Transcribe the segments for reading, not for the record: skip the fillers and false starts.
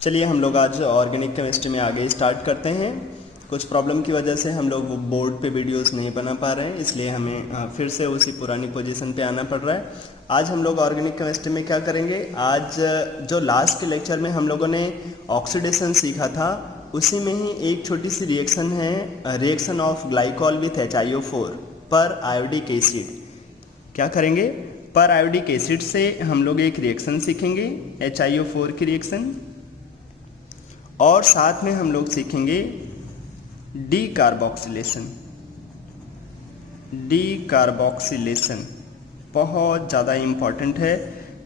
चलिए हम लोग आज ऑर्गेनिक केमिस्ट्री में आगे स्टार्ट करते हैं। कुछ प्रॉब्लम की वजह से हम लोग बोर्ड पे वीडियोस नहीं बना पा रहे हैं, इसलिए हमें फिर से उसी पुरानी पोजीशन पे आना पड़ रहा है। आज हम लोग ऑर्गेनिक केमिस्ट्री में क्या करेंगे, आज जो लास्ट के लेक्चर में हम लोगों ने ऑक्सीडेशन सीखा था उसी में ही एक छोटी सी रिएक्शन है, reaction of glycol with HiO4 पर आयोडिक एसिड। क्या करेंगे, पर आयोडिक एसिड से हम लोग एक रिएक्शन सीखेंगे, HiO4 की रिएक्शन, और साथ में हम लोग सीखेंगे डीकार्बोक्सिलेशन। डीकार्बोक्सिलेशन बहुत ज़्यादा इम्पॉर्टेंट है।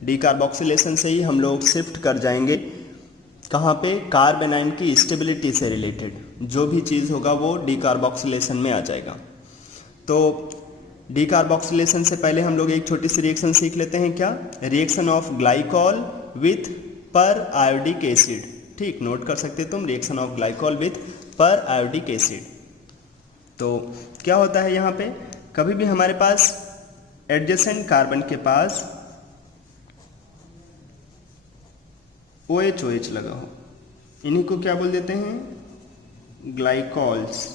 डीकार्बोक्सिलेशन से ही हम लोग शिफ्ट कर जाएंगे कहाँ पे, कार्बेनाइन की स्टेबिलिटी से रिलेटेड जो भी चीज़ होगा वो डीकार्बोक्सिलेशन में आ जाएगा। तो डीकार्बोक्सिलेशन से पहले हम लोग एक छोटी सी रिएक्शन सीख लेते हैं। क्या, रिएक्शन ऑफ ग्लाइकॉल विथ पर आयोडिक एसिड। ठीक, नोट कर सकते तुम, रिएक्शन ऑफ ग्लाइकॉल विथ पर आयोडिक एसिड। तो क्या होता है यहाँ पे, कभी भी हमारे पास एडजेसेंट कार्बन के पास OH लगा हो, इन्हीं को क्या बोल देते हैं, ग्लाइकॉल्स।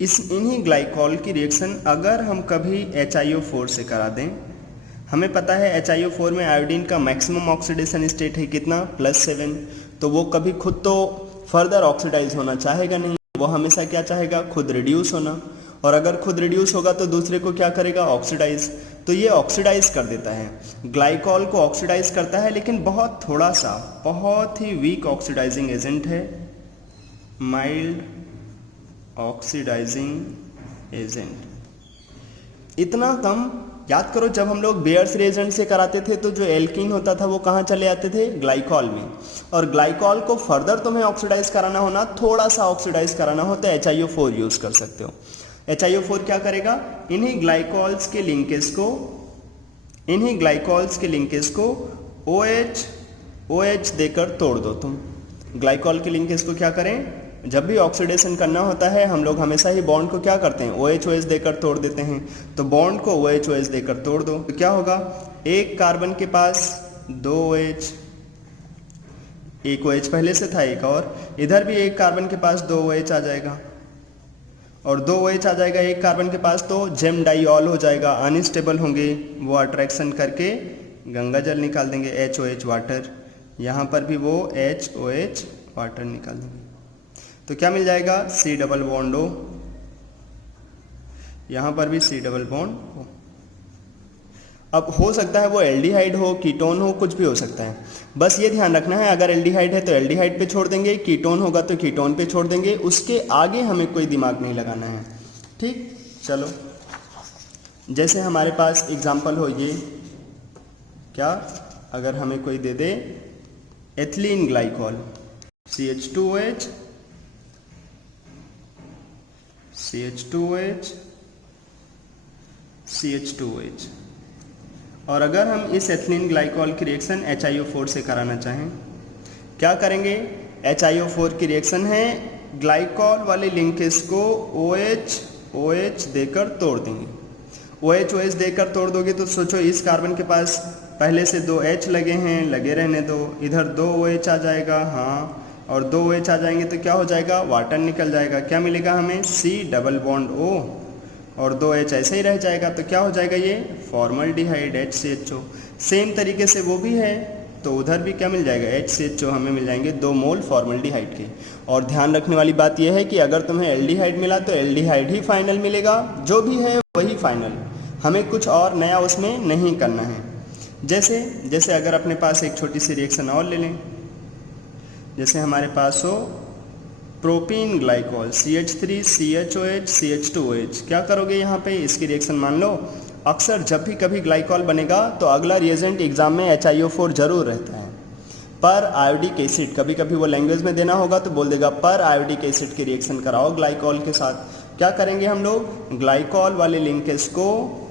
इन्हीं ग्लाइकॉल की रिएक्शन अगर हम कभी HiO4 से करा दें, हमें पता है HiO4 में आयोडीन का मैक्सिमम ऑक्सीडेशन स्टेट है कितना, +7, तो वो कभी खुद तो फर्दर ऑक्सीडाइज होना चाहेगा नहीं, वो हमेशा क्या चाहेगा, खुद रिड्यूस होना। और अगर खुद रिड्यूस होगा तो दूसरे को क्या करेगा, ऑक्सीडाइज। तो ये ऑक्सीडाइज कर देता है, ग्लाइकॉल को ऑक्सीडाइज करता है, लेकिन बहुत थोड़ा सा, बहुत ही वीक ऑक्सीडाइजिंग एजेंट है, माइल्ड ऑक्सीडाइजिंग एजेंट। इतना कम, याद करो जब हम लोग बेयर्स रिएजेंट से कराते थे तो जो एल्कीन होता था वो कहाँ चले आते थे, ग्लाइकॉल में। और ग्लाइकॉल को फर्दर तुम्हें ऑक्सीडाइज कराना हो ना, थोड़ा सा ऑक्सीडाइज कराना हो तो HiO4 यूज कर सकते हो। HiO4 क्या करेगा, इन्हीं ग्लाइकॉल्स के लिंकेज को OH देकर तोड़ दो तुम। ग्लाइकॉल के लिंकेज को क्या करें, जब भी ऑक्सीडेशन करना होता है हम लोग हमेशा ही बॉन्ड को क्या करते हैं, OH देकर तोड़ देते हैं। तो बॉन्ड को OH देकर तोड़ दो तो क्या होगा, एक कार्बन के पास 2 OH, एक OH पहले से था एक, और इधर भी एक कार्बन के पास 2 OH आ जाएगा, और 2 OH आ जाएगा एक कार्बन के पास, तो जेम डाइऑल हो जाएगा, अनस्टेबल होंगे, वो अट्रैक्शन करके गंगा जल निकाल देंगे, HOH वाटर। यहाँ पर भी वो HOH वाटर निकाल देंगे, तो क्या मिल जाएगा, C डबल बॉन्ड O, यहाँ पर भी C डबल बॉन्ड O। अब हो सकता है वो एल्डिहाइड हो, कीटोन हो, कुछ भी हो सकता है, बस ये ध्यान रखना है, अगर एल्डिहाइड है तो एल्डिहाइड पे छोड़ देंगे, कीटोन होगा तो कीटोन पे छोड़ देंगे, उसके आगे हमें कोई दिमाग नहीं लगाना है। ठीक, चलो जैसे हमारे पास एग्जाम्पल हो ये, क्या, अगर हमें कोई दे दे ethylene glycol, CH2OH, CH2OH, CH2OH, और अगर हम इस एथिलीन ग्लाइकॉल की रिएक्शन HiO4 से कराना चाहें, क्या करेंगे, HiO4 की रिएक्शन है, ग्लाइकॉल वाले लिंकेज को OH देकर तोड़ देंगे। OH देकर तोड़ दोगे तो सोचो इस कार्बन के पास पहले से 2 H लगे हैं, लगे रहने दो, इधर 2 OH आ जाएगा, हाँ, और 2 OH आ जाएंगे तो क्या हो जाएगा, वाटर निकल जाएगा, क्या मिलेगा हमें, C डबल बॉन्ड O, और 2 H ऐसे ही रह जाएगा, तो क्या हो जाएगा ये, फॉर्मल्डिहाइड HCHO। सेम तरीके से वो भी है, तो उधर भी क्या मिल जाएगा, HCHO, हमें मिल जाएंगे 2 मोल फॉर्मल्डिहाइड के। और ध्यान रखने वाली बात यह है कि अगर तुम्हें एल्डिहाइड मिला तो एल्डिहाइड ही फाइनल मिलेगा, जो भी है वही फाइनल, हमें कुछ और नया उसमें नहीं करना है। जैसे अगर अपने पास एक छोटी सी रिएक्शन और ले लें, जैसे हमारे पास हो propene glycol, CH3 CHOH CH2OH, क्या करोगे यहाँ पे, इसकी रिएक्शन मान लो, अक्सर जब भी कभी ग्लाइकॉल बनेगा तो अगला रिएजेंट एग्जाम में HiO4 जरूर रहता है, पर आयोडिक एसिड, कभी कभी वो लैंग्वेज में देना होगा तो बोल देगा पर आयोडिक एसिड की रिएक्शन कराओ ग्लाइकॉल के साथ। क्या करेंगे हम लोग, ग्लाइकॉल वाले लिंकेज को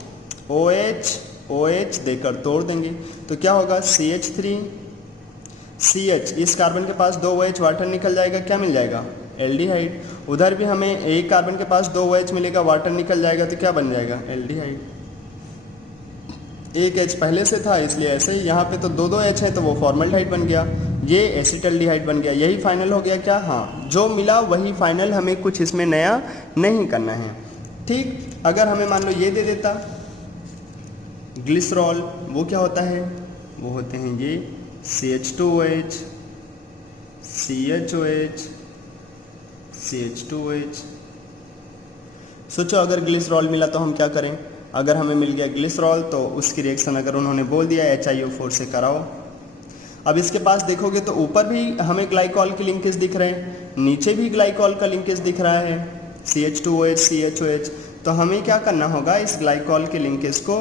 OH देकर तोड़ देंगे, तो क्या होगा, CH3 CH, इस कार्बन के पास 2 OH वाटर निकल जाएगा, क्या मिल जाएगा, एल्डिहाइड। उधर भी हमें एक कार्बन के पास 2 OH मिलेगा, वाटर निकल जाएगा, तो क्या बन जाएगा, एल्डिहाइड। एक H पहले से था इसलिए ऐसे ही, यहाँ पे तो दो दो H है तो वो फॉर्मल्डिहाइड बन गया, ये एसिटल्डिहाइड बन गया। यही फाइनल हो गया क्या? हाँ, जो मिला वही फाइनल, हमें कुछ इसमें नया नहीं करना है। ठीक, अगर हमें मान लो ये दे देता ग्लिसरॉल, वो क्या होता है? वो होते हैं ये CH2OH, CHOH, CH2OH। सोचो अगर ग्लिसरॉल मिला तो हम क्या करें? अगर हमें मिल गया ग्लिसरॉल तो उसकी रिएक्शन अगर उन्होंने बोल दिया HiO4 से कराओ। अब इसके पास देखोगे तो ऊपर भी हमें ग्लाइकॉल की लिंकेज दिख रहे हैं, नीचे भी ग्लाइकॉल का लिंकेज दिख रहा है CH2OH, CHOH। तो हमें क्या करना होगा? इस ग्लाइकॉल के लिंकेज को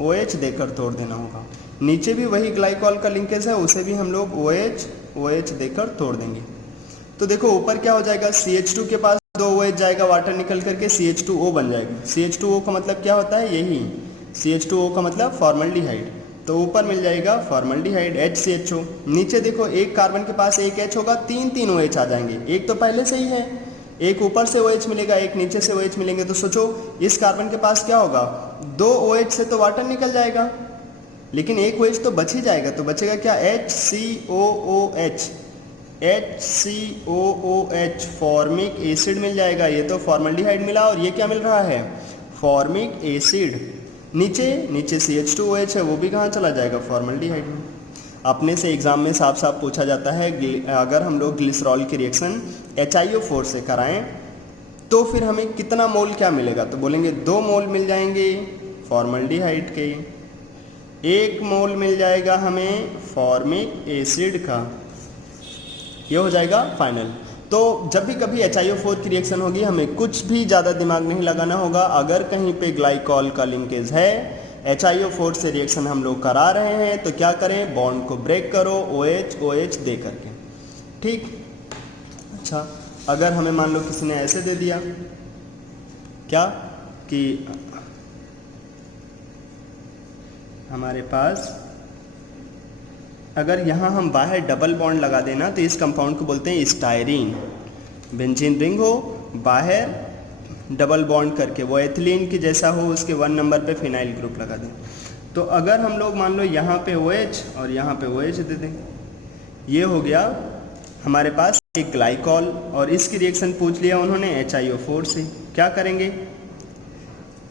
OH देकर तोड़ देना होगा। नीचे भी वही ग्लाइकॉल का लिंकेज है, उसे भी हम लोग OH देकर तोड़ देंगे। तो देखो ऊपर क्या हो जाएगा? CH2 के पास दो OH जाएगा, वाटर निकल करके CH2O बन जाएगा। CH2O का मतलब क्या होता है? यही CH2O का मतलब फॉर्मल्डिहाइड। तो ऊपर मिल जाएगा फॉर्मल्डिहाइड HCHO। नीचे देखो एक कार्बन के पास एक H होगा, तीन OH आ जाएंगे। एक तो पहले से ही है, एक ऊपर से OH मिलेगा, एक नीचे से OH मिलेंगे। तो सोचो इस कार्बन के पास क्या होगा? दो OH से तो वाटर निकल जाएगा, लेकिन एक OH तो बच ही जाएगा। तो बचेगा क्या? HCOOH फॉर्मिक एसिड मिल जाएगा। ये तो फॉर्मल्डिहाइड मिला और ये क्या मिल रहा है? Formic acid. नीचे CH2OH है, वो भी कहाँ चला जाएगा? फॉर्मल्डिहाइड में। अपने से एग्जाम में साफ साफ पूछा जाता है अगर हम लोग ग्लिसरॉल की रिएक्शन HiO4 से कराएं तो फिर हमें कितना मोल क्या मिलेगा? तो बोलेंगे 2 मोल मिल जाएंगे फॉर्मल्डिहाइड के, 1 मोल मिल जाएगा हमें फॉर्मिक एसिड का। ये हो जाएगा फाइनल। तो जब भी कभी HiO4 की रिएक्शन होगी हमें कुछ भी ज़्यादा दिमाग नहीं लगाना होगा। अगर कहीं पे ग्लाइकॉल का लिंकेज है, HiO4 से रिएक्शन हम लोग करा रहे हैं, तो क्या करें? बॉन्ड को ब्रेक करो OH दे करके। ठीक, अच्छा अगर हमें मान लो किसी ने ऐसे दे दिया क्या कि हमारे पास अगर यहाँ हम बाहर डबल बॉन्ड लगा देना तो इस कंपाउंड को बोलते हैं स्टायरीन। बेंजीन रिंग हो, बाहर डबल बॉन्ड करके वो एथिलीन की जैसा हो, उसके 1 नंबर पे फिनाइल ग्रुप लगा दें। तो अगर हम लोग मान लो यहाँ पे OH और यहाँ पे OH दे दें, ये हो गया हमारे पास एक ग्लाइकॉल। और इसकी रिएक्शन पूछ लिया उन्होंने HiO4 से। क्या करेंगे?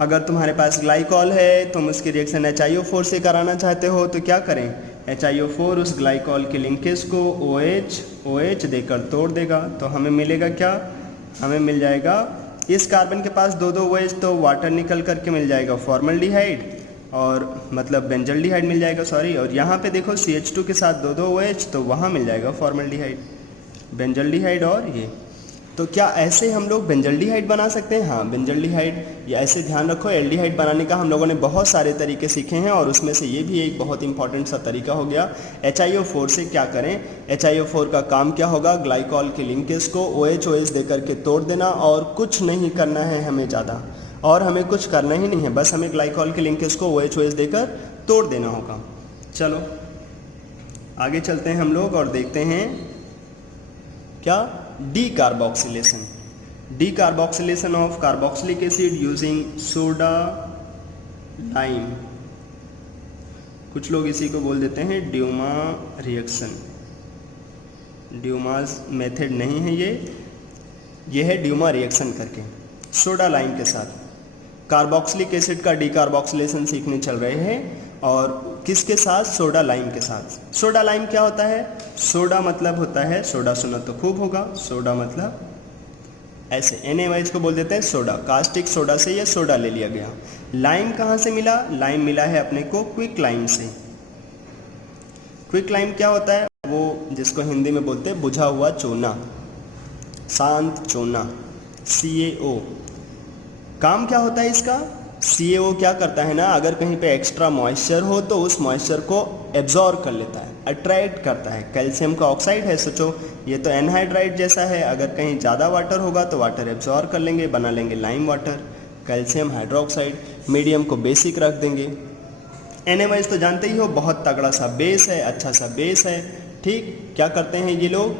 अगर तुम्हारे पास ग्लाइकॉल है, तुम उसकी रिएक्शन HiO4 से कराना चाहते हो, तो क्या करें? HiO4 उस ग्लाइकॉल के लिंकेज को OH देकर तोड़ देगा। तो हमें मिलेगा क्या? हमें मिल जाएगा इस कार्बन के पास दो OH, तो वाटर निकल करके मिल जाएगा फॉर्मल्डिहाइड, और मतलब बेंजल्डिहाइड मिल जाएगा, सॉरी। और यहाँ पे देखो CH2 के साथ दो OH, तो वहाँ मिल जाएगा फॉर्मल्डिहाइड, बेंजल्डिहाइड। और ये तो क्या ऐसे हम लोग बेंजल्डिहाइड बना सकते हैं? हाँ, बेंजल्डिहाइड। या ऐसे ध्यान रखो, एल्डिहाइड बनाने का हम लोगों ने बहुत सारे तरीके सीखे हैं और उसमें से ये भी एक बहुत इंपॉर्टेंट सा तरीका हो गया। HiO4 से क्या करें? HiO4 का काम क्या होगा? ग्लाइकॉल के लिंकेज को OH दे करके तोड़ देना, और कुछ नहीं करना है हमें ज़्यादा, और हमें कुछ करना ही नहीं है, बस हमें ग्लाइकॉल के लिंकेज को OH देकर तोड़ देना होगा। चलो आगे चलते हैं हम लोग और देखते हैं क्या? Decarboxylation of carboxylic acid using soda lime. कुछ लोग इसी को बोल देते हैं ड्यूमा रिएक्शन। ड्यूमास मेथड नहीं है ये है ड्यूमा रिएक्शन करके सोडा लाइम के साथ कार्बोक्सिलिक एसिड का डीकार्बोक्सिलेशन सीखने चल रहे हैं। और किसके साथ? सोडा लाइम के साथ। सोडा लाइम क्या होता है? सोडा मतलब होता है, सोडा सुना तो खूब होगा, सोडा मतलब ऐसे NaOH को बोल देते हैं सोडा। कास्टिक सोडा से ये सोडा ले लिया गया। लाइम कहाँ से मिला? लाइम मिला है अपने को क्विक लाइम से। क्विक लाइम क्या होता है? वो जिसको हिंदी में बोलते हैं बुझा हुआ चूना, शांत चूना, CaO। काम क्या होता है इसका? CaO क्या करता है ना, अगर कहीं पे एक्स्ट्रा मॉइस्चर हो तो उस मॉइस्चर को एब्जॉर्ब कर लेता है, अट्रैक्ट करता है। कैल्शियम का ऑक्साइड है, सोचो ये तो एनहाइड्राइड जैसा है, अगर कहीं ज़्यादा वाटर होगा तो वाटर एब्जॉर्ब कर लेंगे, बना लेंगे lime water, calcium hydroxide. Medium को बेसिक रख देंगे। NaOH तो जानते ही हो बहुत तगड़ा सा बेस है, अच्छा सा बेस है। ठीक, क्या करते हैं ये लोग?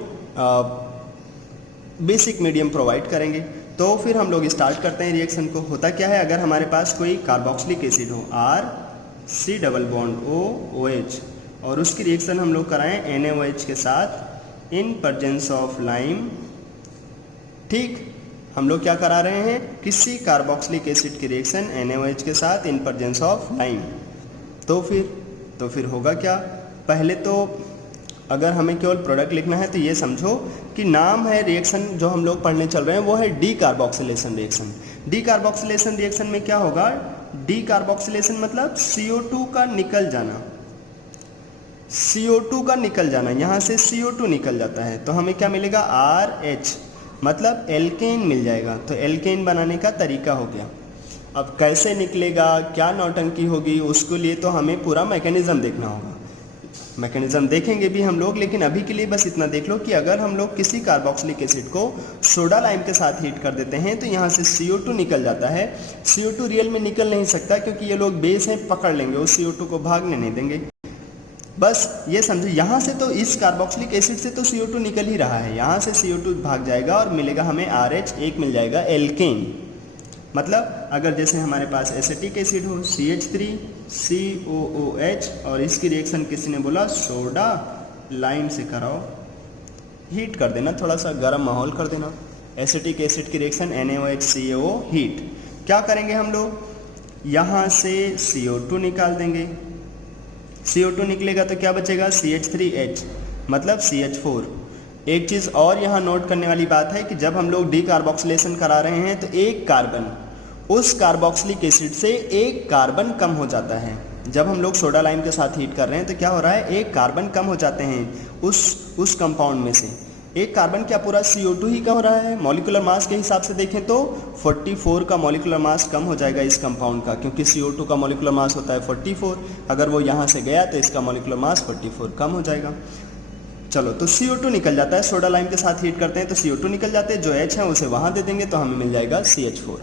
बेसिक मीडियम प्रोवाइड करेंगे। तो फिर हम लोग स्टार्ट करते हैं रिएक्शन को। होता क्या है, अगर हमारे पास कोई कार्बोक्सिलिक एसिड हो R C double bond O O H, और उसकी रिएक्शन हम लोग कराएं NaOH के साथ इन प्रेजेंस ऑफ लाइम। ठीक, हम लोग क्या करा रहे हैं, किसी कार्बोक्सिलिक एसिड की रिएक्शन NaOH के साथ इन प्रेजेंस ऑफ लाइम। तो फिर होगा क्या, पहले तो अगर हमें केवल प्रोडक्ट लिखना है तो ये समझो कि नाम है रिएक्शन जो हम लोग पढ़ने चल रहे हैं वो है D carboxylation reaction. D carboxylation reaction में क्या होगा, डी कार्बोक्सिलेशन मतलब CO2 का निकल जाना, CO2 का निकल जाना, यहाँ से CO2 निकल जाता है तो हमें क्या मिलेगा, RH, मतलब एल्केन मिल जाएगा। तो एल्केन बनाने का तरीका हो गया। अब कैसे निकलेगा, क्या नौटंकी होगी, उसके लिए तो हमें पूरा मैकेनिज्म देखना होगा। मैकेनिज्म देखेंगे भी हम लोग, लेकिन अभी के लिए बस इतना देख लो कि अगर हम लोग किसी कार्बोक्सिलिक एसिड को सोडा लाइम के साथ हीट कर देते हैं तो यहाँ से CO2 निकल जाता है। CO2 रियल में निकल नहीं सकता क्योंकि ये लोग बेस हैं, पकड़ लेंगे, उस CO2 को भागने नहीं देंगे। बस ये समझो, यहाँ से तो इस कार्बोक्सिलिक एसिड से तो CO2 निकल ही रहा है, यहाँ से CO2 भाग जाएगा और मिलेगा हमें RH, एक मिल जाएगा एल्केन। मतलब अगर जैसे हमारे पास एसिटिक एसिड हो CH3 COOH और इसकी रिएक्शन किसी ने बोला सोडा लाइम से कराओ, हीट कर देना, थोड़ा सा गर्म माहौल कर देना, एसिटिक एसिड की रिएक्शन NaOH CaO हीट। क्या करेंगे हम लोग, यहाँ से CO2 निकाल देंगे, CO2 निकलेगा तो क्या बचेगा, CH3H मतलब CH4। एक चीज़ और यहाँ नोट करने वाली बात है कि जब हम लोग डी कार्बोक्सिलेशन करा रहे हैं तो एक कार्बन उस कार्बोक्सिलिक एसिड से एक कार्बन कम हो जाता है। जब हम लोग सोडा लाइम के साथ हीट कर रहे हैं तो क्या हो रहा है, एक कार्बन कम हो जाते हैं उस कंपाउंड में से। एक कार्बन क्या, पूरा CO2 ही कम हो रहा है। मॉलिक्यूलर मास के हिसाब से देखें तो 44 का मॉलिक्यूलर मास कम हो जाएगा इस कंपाउंड का, क्योंकि CO2 का मॉलिक्यूलर मास होता है 44। अगर वो यहाँ से गया तो इसका मॉलिक्यूलर मास 44 कम हो जाएगा। चलो, तो CO2 निकल जाता है, सोडा लाइम के साथ हीट करते हैं तो CO2 निकल जाते हैं, जो H है उसे वहाँ दे देंगे तो हमें मिल जाएगा CH4।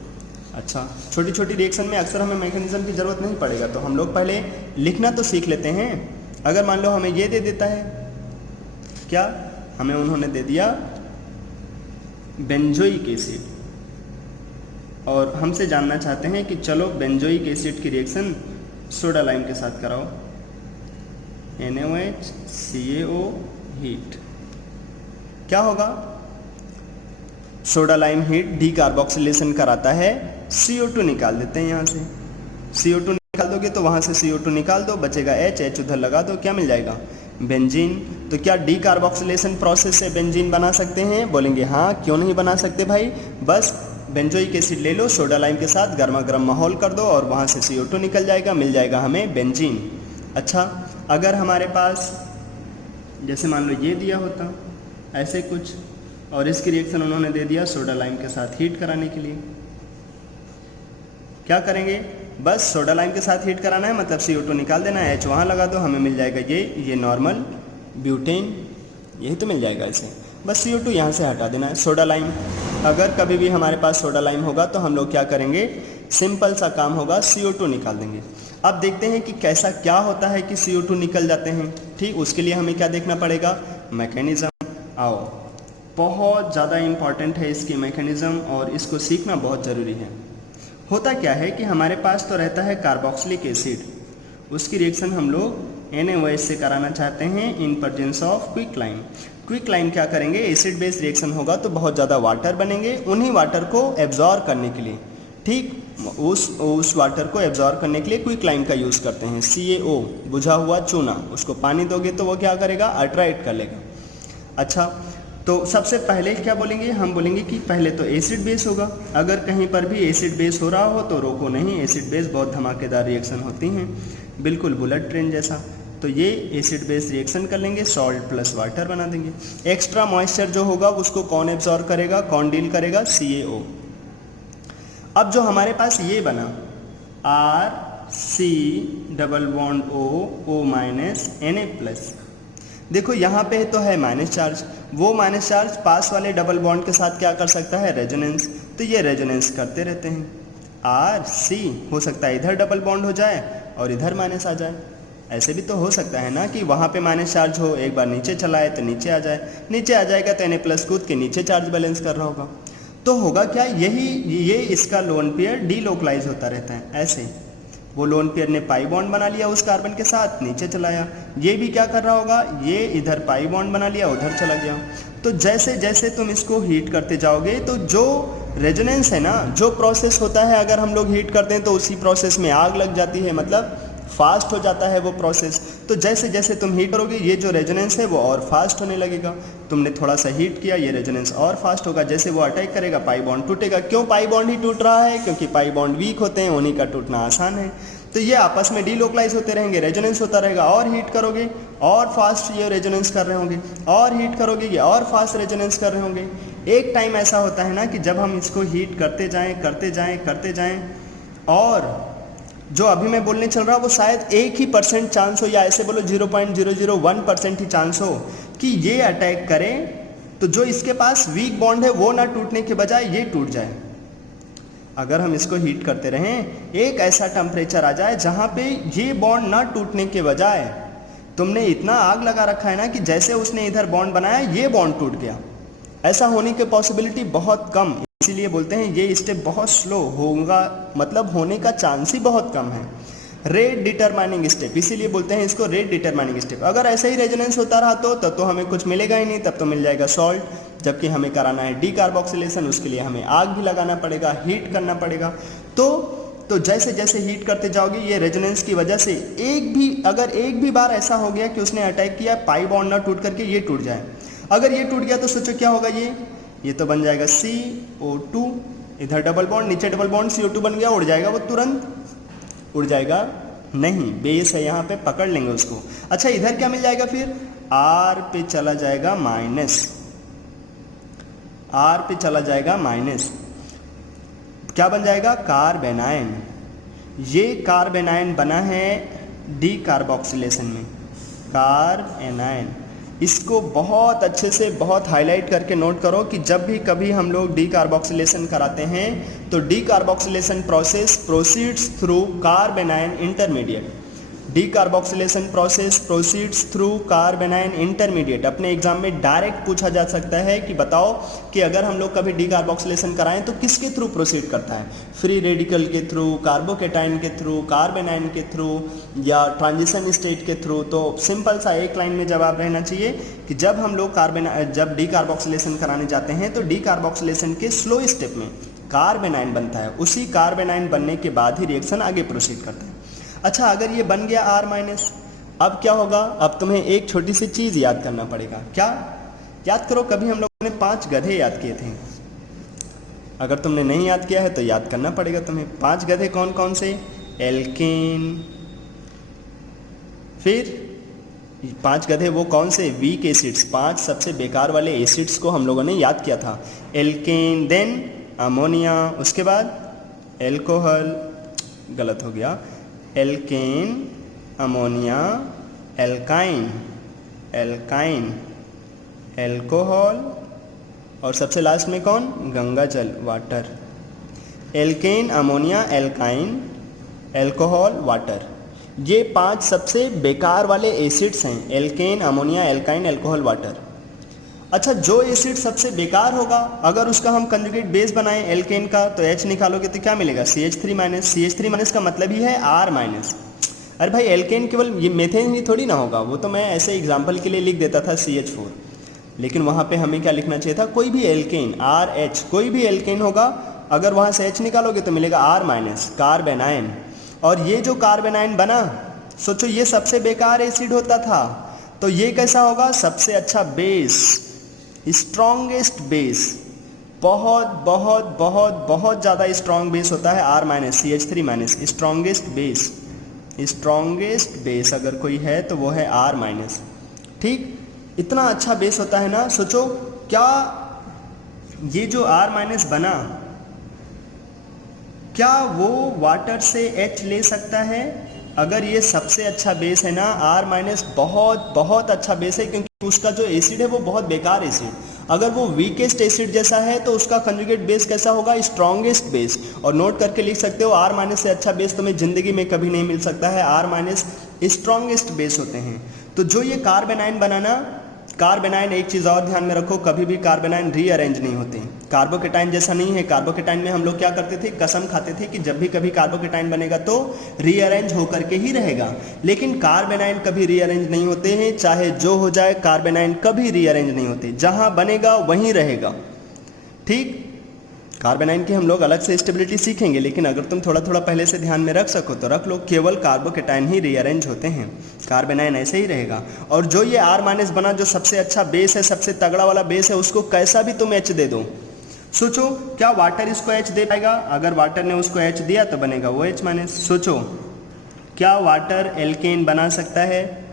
अच्छा, छोटी छोटी रिएक्शन में अक्सर हमें मैकेनिज्म की ज़रूरत नहीं पड़ेगा, तो हम लोग पहले लिखना तो सीख लेते हैं। अगर मान लो हमें ये दे देता है, क्या हमें उन्होंने दे दिया बेंजोइक एसिड, और हमसे जानना चाहते हैं कि चलो बेंजोइक एसिड की रिएक्शन सोडा लाइम के साथ कराओ, NaOH CaO हीट। क्या होगा, soda lime heat D carboxylation कराता है, CO2 निकाल देते हैं, यहाँ से CO2 निकाल दोगे तो वहाँ से CO2 निकाल दो, बचेगा H उधर लगा दो, क्या मिल जाएगा, बेंजीन। तो क्या डी कार्बोक्सिलेशन प्रोसेस से बेंजीन बना सकते हैं, बोलेंगे हाँ, क्यों नहीं बना सकते भाई, बस बेंजोइक एसिड ले लो, सोडा लाइम के साथ गर्मा गर्म माहौल कर दो और वहाँ से CO2 निकल जाएगा, मिल जाएगा हमें बेंजीन। अच्छा, अगर हमारे पास जैसे मान लो ये दिया होता ऐसे कुछ, और इसकी रिएक्शन उन्होंने दे दिया सोडा लाइम के साथ हीट कराने के लिए, क्या करेंगे, बस सोडा लाइम के साथ हीट कराना है, मतलब CO2 निकाल देना है, H वहाँ लगा दो, हमें मिल जाएगा ये नॉर्मल ब्यूटेन, यही तो मिल जाएगा इसे। बस CO2 यहाँ से हटा देना है। सोडा लाइम, अगर कभी भी हमारे पास सोडा लाइम होगा तो हम लोग क्या करेंगे, सिंपल सा काम होगा, CO2 निकाल देंगे। अब देखते हैं कि कैसा क्या होता है कि CO2 निकल जाते हैं। ठीक, उसके लिए हमें क्या देखना पड़ेगा, मैकेनिज्म। आओ, बहुत ज़्यादा इम्पॉर्टेंट है इसकी मैकेनिज्म और इसको सीखना बहुत ज़रूरी है। होता क्या है कि हमारे पास तो रहता है कार्बोक्सिलिक एसिड, उसकी रिएक्शन हम लोग NaOH से कराना चाहते हैं in presence of quick lime. Quick lime क्या करेंगे, एसिड बेस रिएक्शन होगा तो बहुत ज़्यादा वाटर बनेंगे, उन्हीं वाटर को एब्जॉर्ब करने के लिए, ठीक, उस वाटर को एब्जॉर्ब करने के लिए क्विक लाइम का यूज़ करते हैं। CaO बुझा हुआ चूना, उसको पानी दोगे तो वो क्या करेगा, अल्ट्राएट कर लेगा। अच्छा, तो सबसे पहले क्या बोलेंगे, हम बोलेंगे कि पहले तो एसिड बेस होगा। अगर कहीं पर भी एसिड बेस हो रहा हो तो रोको नहीं, एसिड बेस बहुत धमाकेदार रिएक्शन होती हैं, बिल्कुल बुलेट ट्रेन जैसा। तो ये एसिड बेस रिएक्शन कर लेंगे, सॉल्ट प्लस वाटर बना देंगे। एक्स्ट्रा मॉइस्चर जो होगा उसको कौन एब्जॉर्ब करेगा, कौन डील करेगा, CaO। अब जो हमारे पास ये बना RC double bond O minus Na+, देखो यहाँ पे तो है माइनस चार्ज, वो माइनस चार्ज पास वाले डबल बॉन्ड के साथ क्या कर सकता है, रेजोनेंस, तो ये रेजोनेंस करते रहते हैं। RC हो सकता है इधर डबल बॉन्ड हो जाए और इधर माइनस आ जाए, ऐसे भी तो हो सकता है ना कि वहाँ पे माइनस चार्ज हो, एक बार नीचे चला है तो नीचे आ जाए, नीचे आ जाएगा तो Na+ कूद के नीचे चार्ज बैलेंस कर रहा होगा। तो होगा क्या, ये इसका लोन पेयर डीलोकलाइज होता रहता है ऐसे। वो लोन पेयर ने पाई बॉन्ड बना लिया उस कार्बन के साथ, नीचे चलाया। ये भी क्या कर रहा होगा, ये इधर पाई बॉन्ड बना लिया, उधर चला गया। तो जैसे जैसे तुम इसको हीट करते जाओगे तो जो रेजोनेंस है ना, जो प्रोसेस होता है, अगर हम लोग हीट करते हैं तो उसी प्रोसेस में आग लग जाती है, मतलब फास्ट हो जाता है वो प्रोसेस। तो जैसे जैसे तुम हीट करोगे ये जो रेजोनेंस है वो और फास्ट होने लगेगा। तुमने थोड़ा सा हीट किया, ये रेजोनेंस और फास्ट होगा। जैसे वो अटैक करेगा पाई बॉन्ड टूटेगा। क्यों पाई बॉन्ड ही टूट रहा है, क्योंकि पाई बॉन्ड वीक होते हैं, उन्हीं का टूटना आसान है। तो ये आपस में डीलोकलाइज होते रहेंगे, रेजोनेंस होता रहेगा। और हीट करोगे और फास्ट ये रेजोनेंस कर रहे होंगे, और हीट करोगे ये और फास्ट रेजोनेंस कर रहे होंगे। एक टाइम ऐसा होता है ना कि जब हम इसको हीट करते जाएं करते जाएं करते जाएं, और जो अभी मैं बोलने चल रहा वो शायद 1% चांस हो, या ऐसे बोलो 0.001% ही चांस हो कि ये अटैक करे, तो जो इसके पास वीक बॉन्ड है वो ना टूटने के बजाय ये टूट जाए। अगर हम इसको हीट करते रहें, एक ऐसा टेम्परेचर आ जाए जहाँ पे ये बॉन्ड ना टूटने के बजाय तुमने इतना आग लगा रखा है ना कि जैसे उसने इधर बॉन्ड बनाया ये बॉन्ड टूट गया। ऐसा होने की पॉसिबिलिटी बहुत कम, इसीलिए बोलते हैं ये स्टेप बहुत स्लो होगा, मतलब होने का चांस ही बहुत कम है। रेट डिटरमाइनिंग स्टेप, इसीलिए बोलते हैं इसको रेट डिटरमाइनिंग स्टेप। अगर ऐसे ही रेजोनेंस होता रहा तो तब तो हमें कुछ मिलेगा ही नहीं, तब तो मिल जाएगा सॉल्ट। जबकि हमें कराना है डीकार्बोक्सिलेशन, उसके लिए हमें आग भी लगाना पड़ेगा, हीट करना पड़ेगा। तो जैसे जैसे हीट करते जाओगे ये रेजोनेंस की वजह से अगर एक भी बार ऐसा हो गया कि उसने अटैक किया, पाई बॉन्ड ना टूट करके ये टूट जाए। अगर ये टूट गया तो सोचो क्या होगा, ये तो बन जाएगा CO2, इधर डबल बॉन्ड, नीचे डबल बॉन्ड, CO2 बन गया, उड़ जाएगा वो तुरंत? उड़ जाएगा नहीं, बेस है यहाँ पे, पकड़ लेंगे उसको। अच्छा इधर क्या मिल जाएगा फिर, R पे चला जाएगा माइनस, R पे चला जाएगा माइनस, क्या बन जाएगा, कार्बेनाइन। ये कार्बेनाइन बना है डीकार्बोक्सिलेशन में, कार्बेनाइन। इसको बहुत अच्छे से बहुत हाईलाइट करके नोट करो कि जब भी कभी हम लोग डीकार्बोक्सिलेशन कराते हैं तो decarboxylation process proceeds through कार्बेनाइन intermediate. Decarboxylation process proceeds through कार्बेनाइन intermediate. अपने एग्जाम में डायरेक्ट पूछा जा सकता है कि बताओ कि अगर हम लोग कभी डीकार्बोक्सिलेशन कराएं तो किसके थ्रू प्रोसीड करता है, फ्री रेडिकल के थ्रू, कार्बोकेटाइन के थ्रू, कार्बेनाइन के थ्रू, या ट्रांजिशन स्टेट के थ्रू। तो सिंपल सा एक लाइन में जवाब रहना चाहिए कि जब हम लोग जब डीकार्बोक्सिलेशन कराने जाते हैं तो डीकार्बोक्सिलेशन के स्लो स्टेप में कार्बेनाइन बनता है, उसी कार्बेनाइन बनने के बाद ही रिएक्शन आगे प्रोसीड करता है। अच्छा अगर ये बन गया R-, अब क्या होगा, अब तुम्हें एक छोटी सी चीज़ याद करना पड़ेगा। क्या याद करो, कभी हम लोगों ने 5 गधे याद किए थे। अगर तुमने नहीं याद किया है तो याद करना पड़ेगा तुम्हें। 5 गधे कौन कौन से, एल्केन, फिर 5 गधे वो कौन से, वीक एसिड्स, 5 सबसे बेकार वाले एसिड्स को हम लोगों ने याद किया था। एल्केन, देन अमोनिया, उसके बाद एल्कोहल, गलत हो गया, एल्केन, अमोनिया, एल्काइन, एल्कोहल, और सबसे लास्ट में कौन, गंगा जल, water. Alkane, ammonia, alkyne, alcohol, water, ये 5 सबसे बेकार वाले एसिड्स हैं, alkane, ammonia, alkyne, alcohol, water. अच्छा जो एसिड सबसे बेकार होगा अगर उसका हम कंजुगेट बेस बनाएं एल्केन का तो H निकालोगे तो क्या मिलेगा, CH3-। CH3- का मतलब ही है R-। अरे भाई एल्केन केवल ये मेथेन ही थोड़ी ना होगा, वो तो मैं ऐसे एग्जांपल के लिए लिख देता था CH4, लेकिन वहाँ पे हमें क्या लिखना चाहिए था, कोई भी एल्केन RH, कोई भी एल्केन होगा अगर वहाँ से H निकालोगे तो मिलेगा R-, कार्बेनाइन। और ये जो कार्बेनाइन बना, सोचो ये सबसे बेकार एसिड होता था, तो ये कैसा होगा, सबसे अच्छा बेस, स्ट्रॉन्गेस्ट बेस, बहुत बहुत बहुत बहुत ज़्यादा स्ट्रॉन्ग बेस होता है R-, CH3-। स्ट्रॉन्गेस्ट बेस अगर कोई है तो वो है R-। ठीक, इतना अच्छा बेस होता है ना। सोचो क्या ये जो R- बना, क्या वो वाटर से H ले सकता है? अगर ये सबसे अच्छा बेस है ना, R- बहुत बहुत अच्छा बेस है, क्योंकि उसका जो एसिड है वो बहुत बेकार एसिड। अगर वो वीकेस्ट एसिड जैसा है तो उसका कंजुगेट बेस कैसा होगा, स्ट्रॉन्गेस्ट बेस। और नोट करके लिख सकते हो R- से अच्छा बेस तुम्हें जिंदगी में कभी नहीं मिल सकता है, R- स्ट्रॉन्गेस्ट बेस होते हैं। तो जो ये कार्बेनाइन बनाना कार्बेनाइन, एक चीज़ और ध्यान में रखो, कभी भी कार्बेनाइन रीअरेंज नहीं होते। कार्बोकेटाइन जैसा नहीं है। कार्बोकेटाइन में हम लोग क्या करते थे, कसम खाते थे कि जब भी कभी कार्बोकेटाइन बनेगा तो रीअरेंज होकर के ही रहेगा, लेकिन कार्बेनाइन कभी रीअरेंज नहीं होते हैं। चाहे जो हो जाए, कार्बेनाइन कभी रीअरेंज नहीं होते, जहां बनेगा वहीं रहेगा। ठीक, कार्बेनाइन की हम लोग अलग से स्टेबिलिटी सीखेंगे, लेकिन अगर तुम थोड़ा थोड़ा पहले से ध्यान में रख सको तो रख लो, केवल कार्बोकेटाइन ही रीअरेंज होते हैं, कार्बेनाइन ऐसे ही रहेगा। और जो ये R- बना, जो सबसे अच्छा बेस है, सबसे तगड़ा वाला बेस है, उसको कैसा भी तुम H दे दो। सोचो, क्या वाटर इसको H दे पाएगा? अगर वाटर ने उसको H दिया तो बनेगा वो H-। सोचो, क्या वाटर एल्केन बना सकता है?